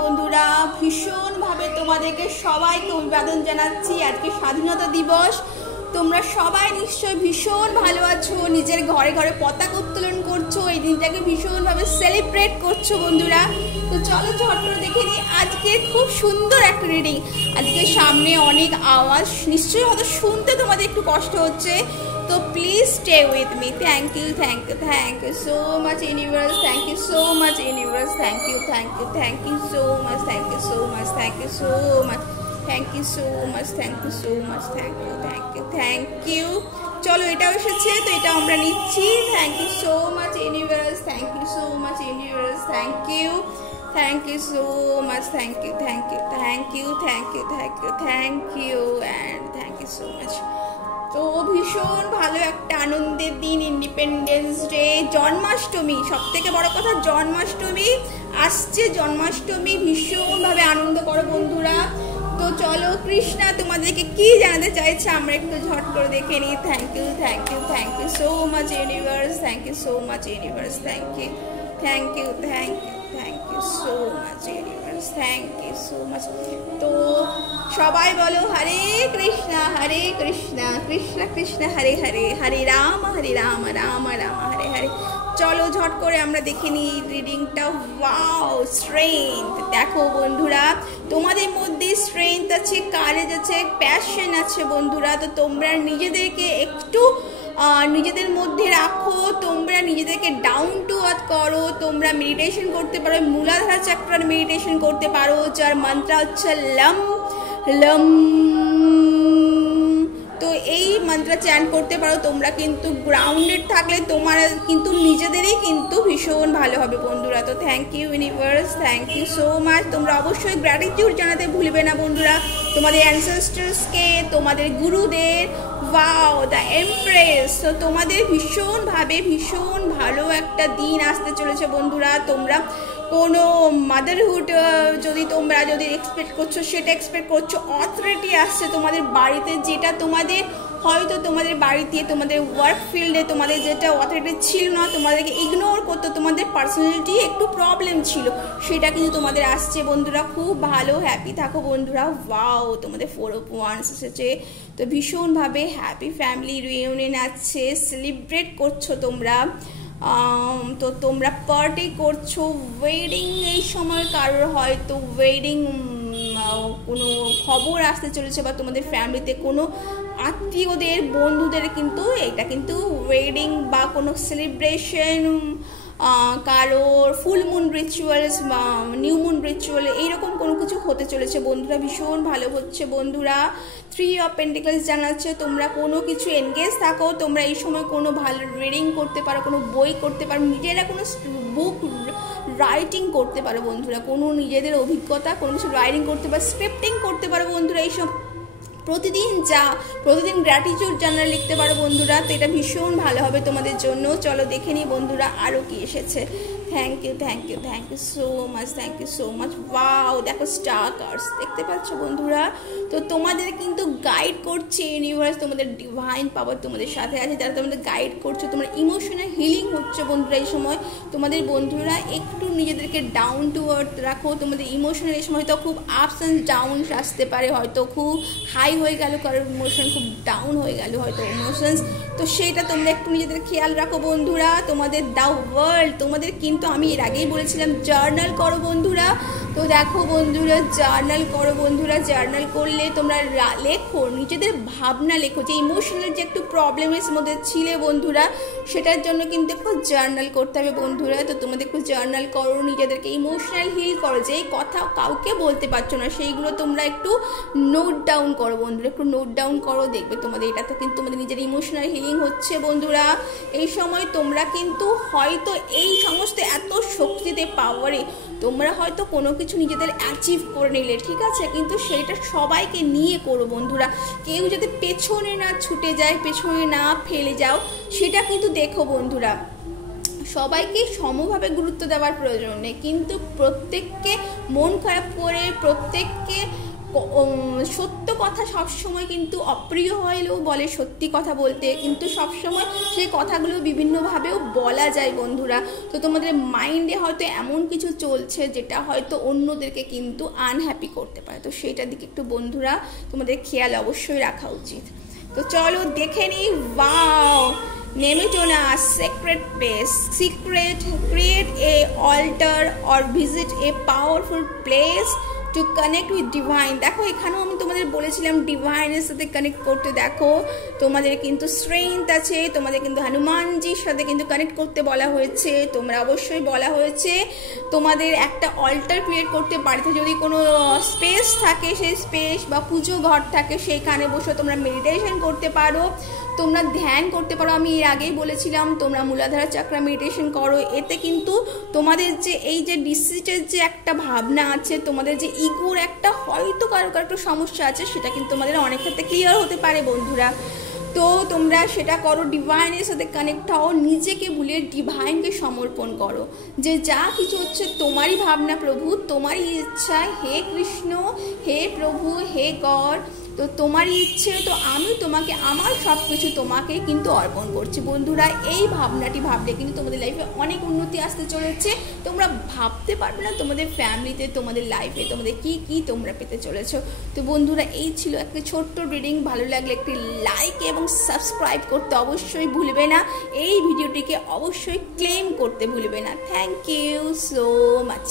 বন্ধুরা ভীষণভাবে তোমাদেরকে সবাইকে অভিবাদন জানাচ্ছি। আজকে স্বাধীনতা দিবস, তোমরা সবাই নিশ্চয়ই ভীষণ ভালো আছো, নিজের ঘরে ঘরে পতাকা উত্তোলন করছো, এই দিনটাকে ভীষণভাবে সেলিব্রেট করছো বন্ধুরা। তো চলো ঝট করে দেখে নিই আজকে খুব সুন্দর একটা রিডিং। আজকে সামনে অনেক আওয়াজ, নিশ্চয়ই হয়তো শুনতে তোমাদের একটু কষ্ট হচ্ছে, তো please stay with me. Thank you so much universe, thank you so much universe, thank you so much, thank you so much, thank you so much, thank you. চলো এটাও এসেছে, তো এটা আমরা নিচ্ছি। Thank you so much universe, thank you so much universe, thank you so much, thank you and thank you so much. তো ভীষণ ভালো একটা আনন্দের দিন, ইন্ডিপেন্ডেন্স ডে, জন্মাষ্টমী, সব থেকে বড় কথা জন্মাষ্টমী আসছে। জন্মাষ্টমী ভীষণভাবে আনন্দ করো বন্ধুরা। তো চলো কৃষ্ণা তোমাদেরকে কি জানাতে চাইছে আমরা একটু ঝট করে দেখে নিই। Thank you so much universe, thank you so much universe, thank you so much universe, thank you so much. তো সবাই বলো হরে কৃষ্ণা কৃষ্ণ কৃষ্ণ হরে হরে, হরে রাম রাম রাম হরে হরে। চলো ঝট করে আমরা দেখে নিই রিডিংটা। ওয়াও, স্ট্রেংথ দেখো বন্ধুরা, তোমাদের মধ্যে স্ট্রেংথ আছে, কারেজ আছে, প্যাশন আছে বন্ধুরা। তো তোমরা নিজেদেরকে একটু নিজেদের মধ্যে রাখো, তোমরা নিজেদেরকে ডাউন টু আর্থ করো। তোমরা মেডিটেশন করতে পারো, মূলাধারা চক্রের মেডিটেশন করতে পারো, যার মন্ত্র হচ্ছে লম লম। তো এই মন্ত্র চ্যান্ট করতে পারো। তোমরা কিন্তু গ্রাউন্ডেড থাকলে তোমার কিন্তু নিজেদেরই কিন্তু ভীষণ ভালো হবে বন্ধুরা। তো thank you universe, thank you so much. তোমরা অবশ্যই গ্র্যাটিটিউড জানাতে ভুলবে না বন্ধুরা, তোমাদের অ্যানসেস্টার্সকে, তোমাদের গুরুদের। Wow, the empress. তো তোমাদের ভীষণ ভালো একটা দিন আসতে চলেছে বন্ধুরা। তোমরা কোনো মাদারহুড যদি এক্সপেক্ট করছো, সেটা এক্সপেক্ট করছো। অথরিটি আসছে তোমাদের বাড়িতে, যেটা তোমাদের হয়তো তোমাদের বাড়িতে, তোমাদের ওয়ার্ক ফিল্ডে তোমাদের যেটা অথরিটি ছিল না, তোমাদেরকে ইগনোর করতো, তোমাদের পার্সোনালিটি একটু প্রবলেম ছিল, সেটা কিন্তু তোমাদের আসছে বন্ধুরা। খুব ভালো, হ্যাপি থাকো বন্ধুরা। ওয়াও, তোমাদের 4 of Wands এসেছে। তো ভীষণভাবে হ্যাপি ফ্যামিলি রিউনিয়ন আছে, সেলিব্রেট করছো তোমরা। তো তোমরা পার্টি করছো, ওয়েডিং এই সময় কারোর হয়তো ওয়েডিং কোনো খবর আসতে চলেছে, বা তোমাদের ফ্যামিলিতে কোনো আত্মীয়দের বন্ধুদের কিন্তু এটা কিন্তু ওয়েডিং বা কোনো সেলিব্রেশন, কারোর ফুল মুন রিচুয়ালস বা নিউ মুন রিচুয়াল, এইরকম কোনো কিছু হতে চলেছে বন্ধুরা। ভীষণ ভালো হচ্ছে বন্ধুরা। 3 of Pentacles জানাচ্ছে তোমরা কোনো কিছু এনগেজ থাকো, তোমরা এই সময় কোনো ভালো রিডিং করতে পারো, কোনো বই করতে পারো, নিজেরা কোনো বুক রাইটিং করতে পারো বন্ধুরা, কোনো নিজেদের অভিজ্ঞতা কোনো কিছু রাইটিং করতে পারো, স্ক্রিপ্টিং করতে পারো বন্ধুরা। এইসব প্রতিদিন গ্র্যাটিটিউড জার্নাল লিখতে পারো বন্ধুরা। তো এটা ভীষণ ভালো হবে তোমাদের জন্য। চলো দেখে নিই বন্ধুরা আরও কি এসেছে। Thank you so much. Wow, দেখো স্টার কার্ডস দেখতে পাচ্ছ বন্ধুরা। তো তোমাদের কিন্তু গাইড করছে ইউনিভার্স, তোমাদের ডিভাইন পাওয়ার তোমাদের সাথে আছে, যারা তোমাদের গাইড করছে। তোমার ইমোশনাল হিলিং হচ্ছে বন্ধুরা এই সময়। তোমাদের বন্ধুরা একটু নিজেদেরকে ডাউন টু আর্থ রাখো। তোমাদের ইমোশনাল এই সময় তো খুব আপস অ্যান্ড ডাউনস আসতে পারে, হয়তো খুব হাই হয়ে গেল কারোর ইমোশন, খুব ডাউন হয়ে গেল হয়তো ইমোশনস। তো সেটা তোমরা একটু নিজেদের খেয়াল রাখো বন্ধুরা। তোমাদের দ্য ওয়ার্ল্ড, তোমাদের কিন্তু আমি এর আগেই বলেছিলাম জার্নাল করো বন্ধুরা। তো দেখো বন্ধুরা, জার্নাল করো বন্ধুরা। জার্নাল করলে তোমরা লেখো, নিজেদের ভাবনা লেখো, যে ইমোশনাল যে একটু প্রবলেমের মধ্যে ছিলে বন্ধুরা, সেটার জন্য কিন্তু একটু জার্নাল করতে হবে বন্ধুরা। তো তোমাদের একটু জার্নাল করো, নিজেদেরকে ইমোশনাল হিল করো, যেই কথা কাউকে বলতে পারছো না সেইগুলো তোমরা একটু নোট ডাউন করো বন্ধুরা, একটু নোট ডাউন করো। দেখবে তোমাদের এটাতে কিন্তু তোমাদের নিজের ইমোশনাল হিলিং হচ্ছে বন্ধুরা। এই সময় তোমরা কিন্তু হয়তো এই সমস্ত এত শক্তিতে পাওয়ারে তোমরা হয়তো কোনো কিছু নিজেদের অ্যাচিভ করে নিলে, ঠিক আছে, কিন্তু সেইটা সবাইকে নিয়ে করো বন্ধুরা। কেউ যাতে পেছনে না ছুটে যায়, পেছনে না ফেলে যাও, সেটা কিন্তু দেখো বন্ধুরা। সবাইকে সমভাবে গুরুত্ব দেওয়ার প্রয়োজন নেই, কিন্তু প্রত্যেককে মন খারাপ করে, প্রত্যেককে সত্য কথা সবসময় কিন্তু অপ্রিয় হলেও বলে সত্যি কথা বলতে, কিন্তু সবসময় সেই কথাগুলো বিভিন্নভাবেও বলা যায় বন্ধুরা। তো তোমাদের মাইন্ডে হয়তো এমন কিছু চলছে যেটা হয়তো অন্যদেরকে কিন্তু আনহ্যাপি করতে পারে, তো সেইটার দিকে একটু বন্ধুরা তোমাদের খেয়াল অবশ্যই রাখা উচিত। তো চলো দেখে নিই। Wow, Nemetona, sacred place, secret, create a altar or visit a powerful place to connect with divine। দেখো এখানেও আমি তোমাদের বলেছিলাম ডিভাইনের সাথে কানেক্ট করতে। দেখো তোমাদের কিন্তু স্ট্রেংথ আছে, তোমাদের কিন্তু হনুমানজির সাথে কিন্তু কানেক্ট করতে বলা হয়েছে। তোমরা অবশ্যই বলা হয়েছে তোমাদের একটা অল্টার ক্রিয়েট করতে, বাড়িতে যদি কোনো স্পেস থাকে সেই স্পেস বা পুজো ঘর থাকে সেইখানে বসে তোমরা মেডিটেশন করতে পারো, তোমরা ধ্যান করতে পারো। আমি এর আগেই বলেছিলাম তোমরা মূলাধার চাকরা মেডিটেশন করো, এতে কিন্তু তোমাদের যে এই যে ডিসিটের যে একটা ভাবনা আছে, তোমাদের যে ইগোর একটা হয়তো কারো একটু সমস্যা আছে, সেটা কিন্তু তোমাদের অনেক ক্ষেত্রে ক্লিয়ার হতে পারে বন্ধুরা। তো তোমরা সেটা করো, ডিভাইনের সাথে কানেক্ট হও, নিজেকে ভুলে ডিভাইনকে সমর্পণ করো যে যা কিছু হচ্ছে তোমারই ভাবনা প্রভু, তোমারই ইচ্ছা, হে কৃষ্ণ, হে প্রভু, হে গড, তো তোমারই ইচ্ছে, তো আমি তোমাকে আমার সব কিছু তোমাকে কিন্তু অর্পণ করছি। বন্ধুরা এই ভাবনাটি ভাবলে কিন্তু তোমাদের লাইফে অনেক উন্নতি আসতে চলেছে। তোমরা ভাবতে পারবে না তোমাদের ফ্যামিলিতে, তোমাদের লাইফে তোমাদের কি কি তোমরা পেতে চলেছো। তো বন্ধুরা এই ছিল একটা ছোট্ট রিডিং। ভালো লাগলে একটি লাইক এবং সাবস্ক্রাইব করতে অবশ্যই ভুলবে না। এই ভিডিওটিকে অবশ্যই ক্লেম করতে ভুলবে না। Thank you so much.